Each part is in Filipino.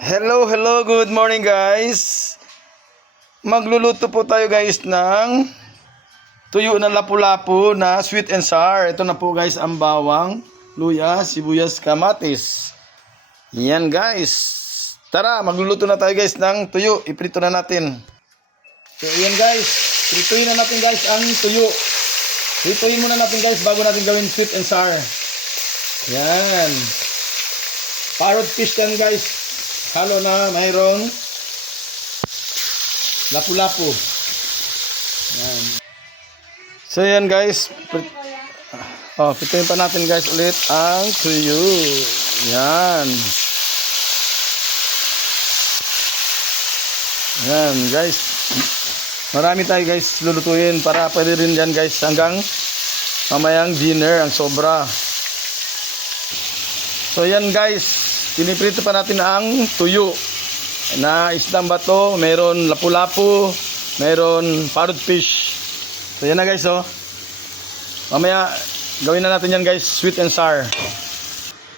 Hello, hello, good morning guys. Magluluto po tayo guys ng tuyo na lapu-lapu na sweet and sour. Ito na po guys ang bawang, luya, sibuyas, kamatis. Yan guys. Tara, magluluto na tayo guys ng tuyo. Iprito na natin. So yan guys, prituin na natin guys ang tuyo. Prituin muna natin guys bago natin gawin sweet and sour. Yan. Parrot fish yan guys. Halo na mayroong lapu-lapu. Yan. So yan guys. Prituin pa natin guys ulit ang tuyo. Yan. Yan guys. Marami tayo guys lulutuin para pwede rin dyan guys hanggang mamayang dinner ang sobra. So yan guys. Piniprito pa natin ang tuyo na isdang bato, meron lapu-lapu, meron parrot fish. So yan na guys oh. Mamaya gawin na natin yan guys, sweet and sour.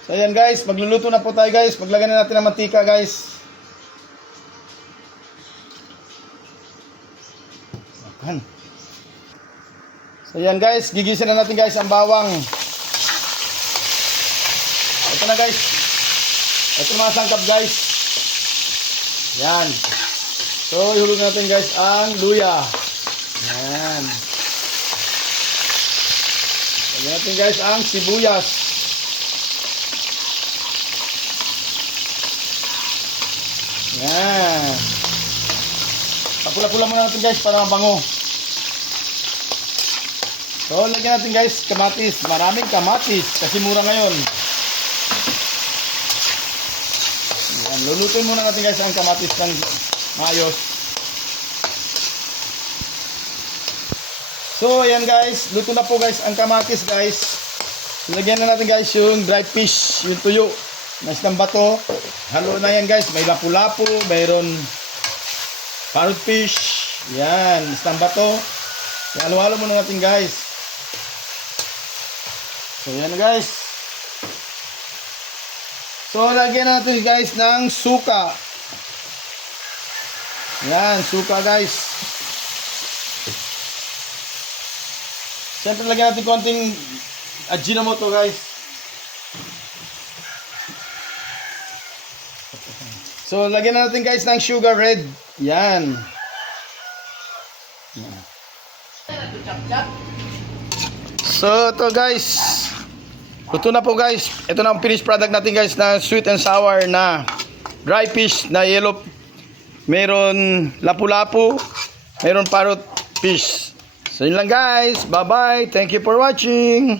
So yan guys, magluluto na po tayo guys. Maglagay na natin ng mantika guys. So yan guys, gigisin na natin guys ang bawang. Ito na guys. Ito mga sangkap guys. Yan. So ihulog natin guys ang luya. Yan. Lagyan natin guys ang sibuyas. Yan. Papula-pula muna natin guys para mabango. So lagyan natin guys kamatis. Maraming kamatis kasi mura ngayon. Lulutuin muna natin guys ang kamatis ng maayos. So ayan guys, luto na po guys ang kamatis guys. Lagyan na natin guys yung dried fish, yung tuyo na isang bato. Halo na yan guys, may lapu-lapu, mayroon parrot fish. Yan, isang bato. Halo-halo muna natin guys. So ayan guys. So, lagyan natin guys ng suka. Yan, suka guys. Siyempre, lagyan natin konting Ajinomoto guys. So, lagyan natin guys ng sugar red. Yan. So, ito guys. Luto na po guys. Ito na ang finished product natin guys na sweet and sour na dry fish na yellow. Meron lapu-lapu. Meron parrot fish. So yun lang guys. Bye bye. Thank you for watching.